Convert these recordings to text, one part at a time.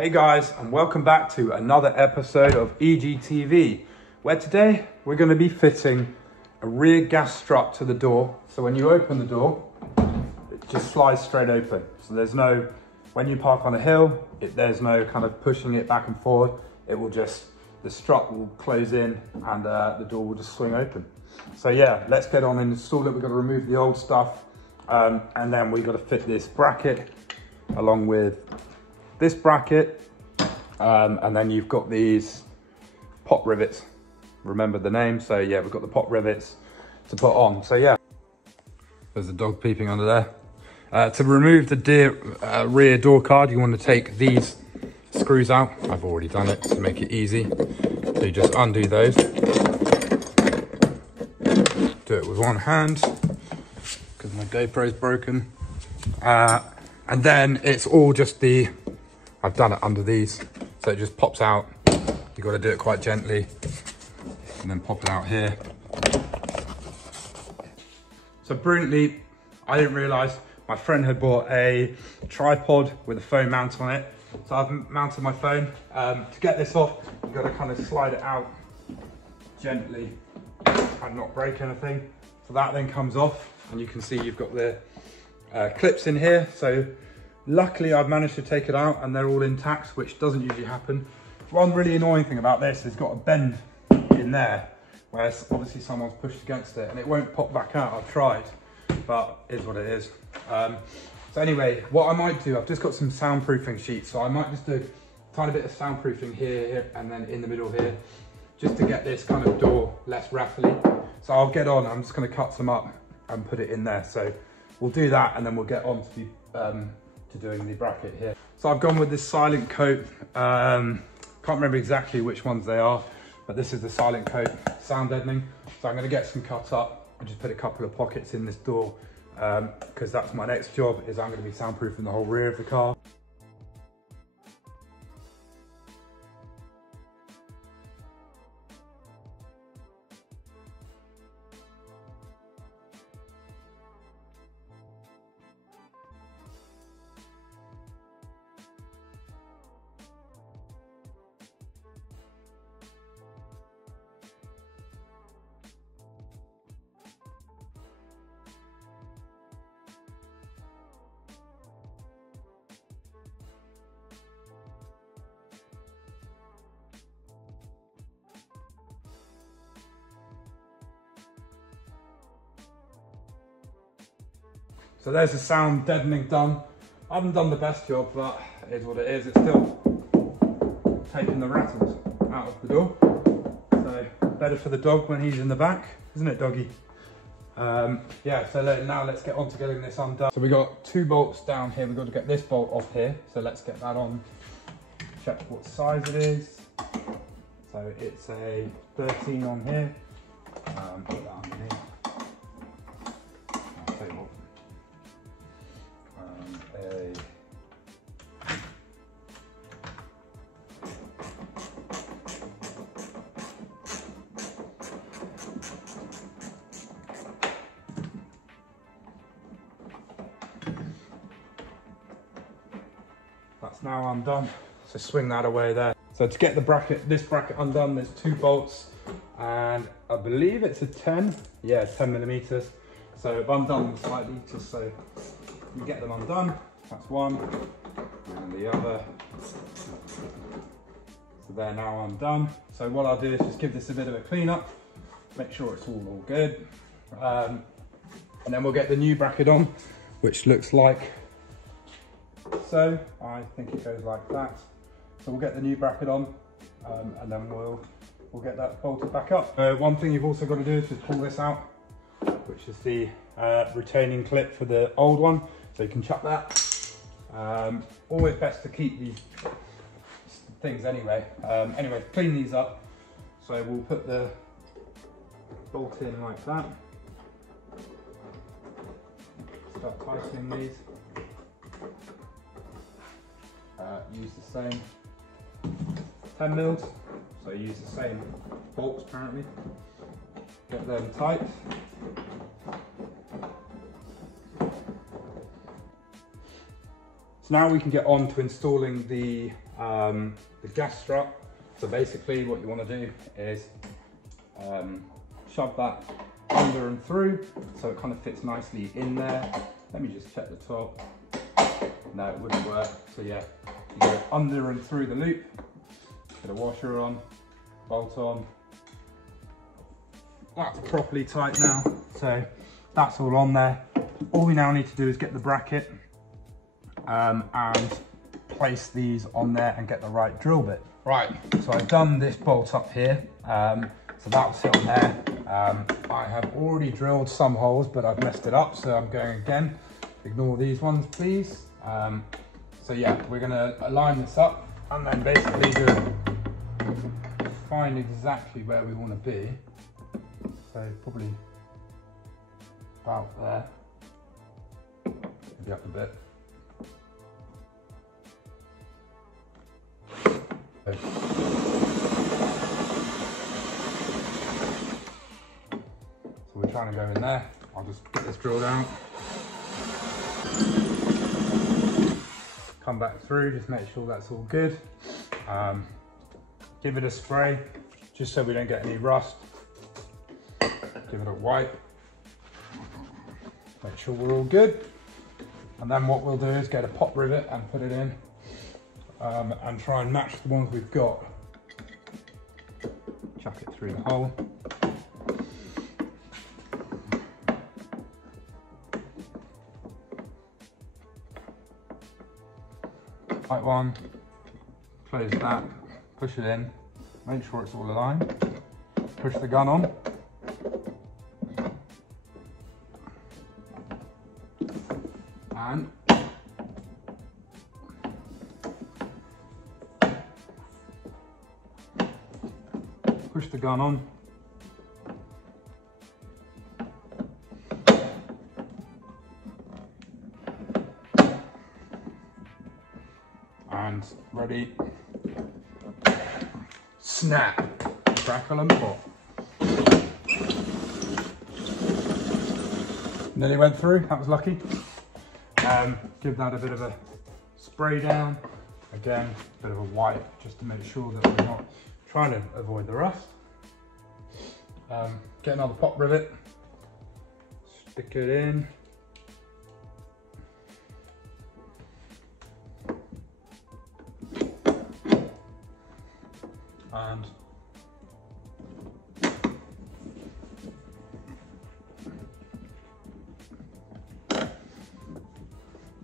Hey guys, and welcome back to another episode of EGTV, where today we're going to be fitting a rear gas strut to the door. So when you open the door, it just slides straight open. So there's no, when you park on a hill, there's no kind of pushing it back and forward. It will just, the strut will close in and the door will just swing open. So yeah, let's get on and install it. We've got to remove the old stuff and then we've got to fit this bracket along with this bracket, and then you've got these pot rivets. Remember the name? So yeah, we've got the pot rivets to put on. So yeah, there's a dog peeping under there. To remove the rear door card, you want to take these screws out. I've already done it to make it easy. So you just undo those. Do it with one hand because my GoPro's broken. And then it's all just I've done it under these, so it just pops out. You've got to do it quite gently and then pop it out here. So brilliantly, I didn't realise my friend had bought a tripod with a phone mount on it. So I've mounted my phone. To get this off, you've got to kind of slide it out gently and not break anything. So that then comes off, and you can see you've got the clips in here. So luckily I've managed to take it out and they're all intact, which doesn't usually happen. One really annoying thing about this is it's got a bend in there where obviously someone's pushed against it and it won't pop back out. I've tried, but it is what it is. So anyway, what I might do, I've just got some soundproofing sheets, so I might just do a tiny bit of soundproofing here and then in the middle here, just to get this kind of door less rattly. So I'll get on, I'm just going to cut some up and put it in there. So we'll do that and then we'll get on to doing the bracket here. So I've gone with this silent coat. Can't remember exactly which ones they are, but this is the silent coat sound deadening. So I'm going to get some cut up and just put a couple of pockets in this door because that's my next job, is I'm going to be soundproofing the whole rear of the car. So there's the sound deadening done. I haven't done the best job, but it is what it is. It's still taking the rattles out of the door. So better for the dog when he's in the back, isn't it, doggy? Yeah, so now let's get on to getting this undone. So we got two bolts down here. We've got to get this bolt off here. So let's get that on. Check what size it is. So it's a 13 on here. Put that underneath. I'll tell you what. That's now undone, so swing that away there. So to get this bracket undone, there's two bolts, and I believe it's a 10, yeah, 10 millimeters. So I've undone them slightly just so you get them undone. That's one, and the other. So they're now undone. So what I'll do is just give this a bit of a clean up, make sure it's all good, and then we'll get the new bracket on, which looks like so. I think it goes like that. So we'll get the new bracket on, and then we'll get that bolted back up. One thing you've also got to do is just pull this out, which is the retaining clip for the old one. So you can chuck that. Always best to keep these things anyway. Anyway, clean these up. So we'll put the bolt in like that. Start tightening these. Use the same 10 mils, so use the same bolts apparently. Get them tight. So now we can get on to installing the gas strut. So basically what you want to do is shove that under and through so it kind of fits nicely in there. Let me just check the top. No, it wouldn't work. So yeah, you go under and through the loop, get a washer on, bolt on. That's properly tight now. So that's all on there. All we now need to do is get the bracket and place these on there and get the right drill bit. Right, so I've done this bolt up here. So that'll sit on there. I have already drilled some holes, but I've messed it up, so I'm going again. Ignore these ones, please. So yeah, we're gonna align this up and then basically find exactly where we want to be. So probably about there, maybe up a bit. Okay. So we're trying to go in there. I'll just get this drilled out. Come back through, just make sure that's all good. Give it a spray, just so we don't get any rust. Give it a wipe. Make sure we're all good. And then what we'll do is get a pop rivet and put it in and try and match the ones we've got. Chuck it through the hole. Tight one, close that, push it in, make sure it's all aligned, push the gun on. And push the gun on. And ready. Snap, crackle and pop. Nearly went through, that was lucky. Give that a bit of a spray down. Again, a bit of a wipe just to make sure that we're not trying to avoid the rust. Get another pop rivet, stick it in. And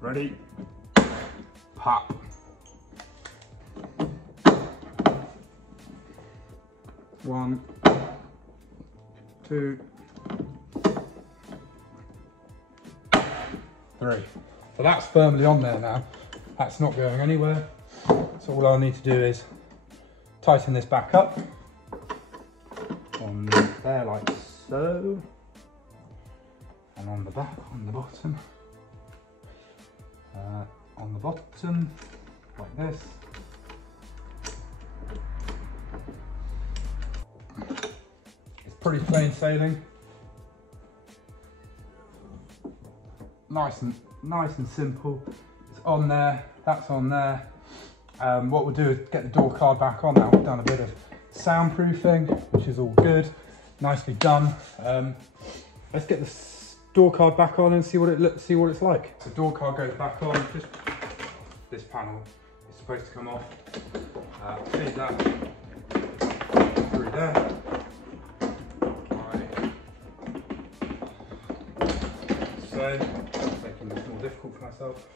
ready, pop. One, two, three. So that's firmly on there now. That's not going anywhere. So all I need to do is tighten this back up on there like so, and on the back, on the bottom, like this. It's pretty plain sailing. Nice and simple. It's on there, that's on there. What we'll do is get the door card back on now. We've done a bit of soundproofing, which is all good. Nicely done. Let's get the door card back on and see what it's like. So door card goes back on. Just this panel is supposed to come off. Feed that through there. So making this more difficult for myself.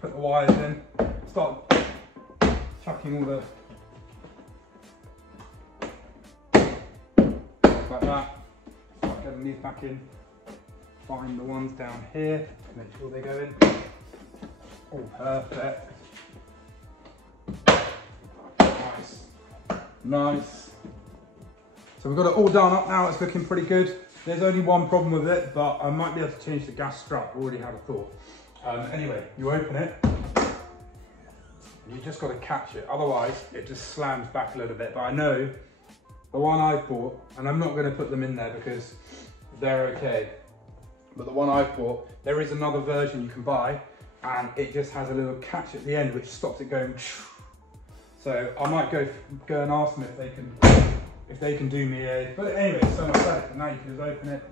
Put the wires in. Start chucking all the like that. Start getting these back in. Find the ones down here. Make sure they go in. All perfect. Nice. So we've got it all done up now. It's looking pretty good. There's only one problem with it, but I might be able to change the gas strut. I already had a thought. Anyway, you open it. You just got to catch it, otherwise it just slams back a little bit. But I know the one I bought, and I'm not going to put them in there because they're okay, but the one I bought, there is another version you can buy, and it just has a little catch at the end which stops it going. So I might go and ask them if they can do me a, but anyway, so much better. Now you can just open it,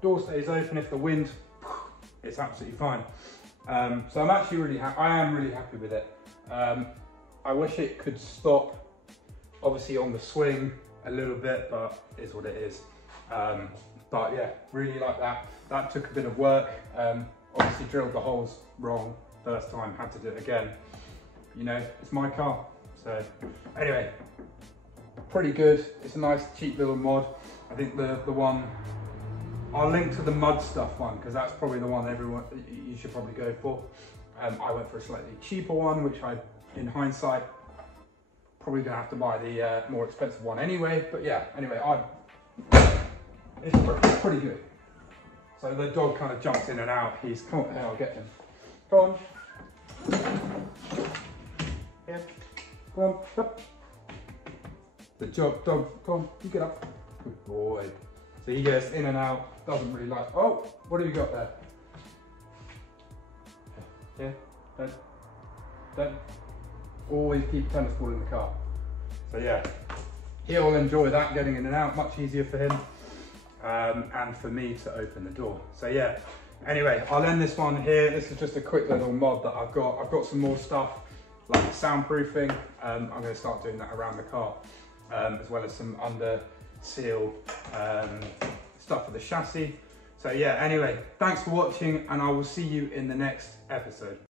door stays open. If the wind, it's absolutely fine. So I'm actually really happy. I am really happy with it. I wish it could stop, obviously on the swing a little bit, but it is what it is. But yeah, really like that. That took a bit of work. Obviously drilled the holes wrong first time, had to do it again. You know, it's my car. So anyway, pretty good. It's a nice cheap little mod. I think the one, I'll link to the mud stuff one, because that's probably the one you should probably go for. I went for a slightly cheaper one, which in hindsight, probably gonna have to buy the more expensive one anyway. But yeah, anyway, it's pretty good. So the dog kind of jumps in and out. Come on, I'll get him. Go on. Yeah. Come on, up. The dog, come on, you get up. Good boy. So he gets in and out, doesn't really like, oh, what have you got there? Yeah, don't always keep a tennis ball in the car. So yeah, he'll enjoy that, getting in and out, much easier for him. And for me to open the door. So yeah, anyway, I'll end this one here. This is just a quick little mod that I've got. I've got some more stuff like soundproofing. I'm going to start doing that around the car, as well as some under seal stuff for the chassis. So yeah, anyway, thanks for watching, and I will see you in the next episode.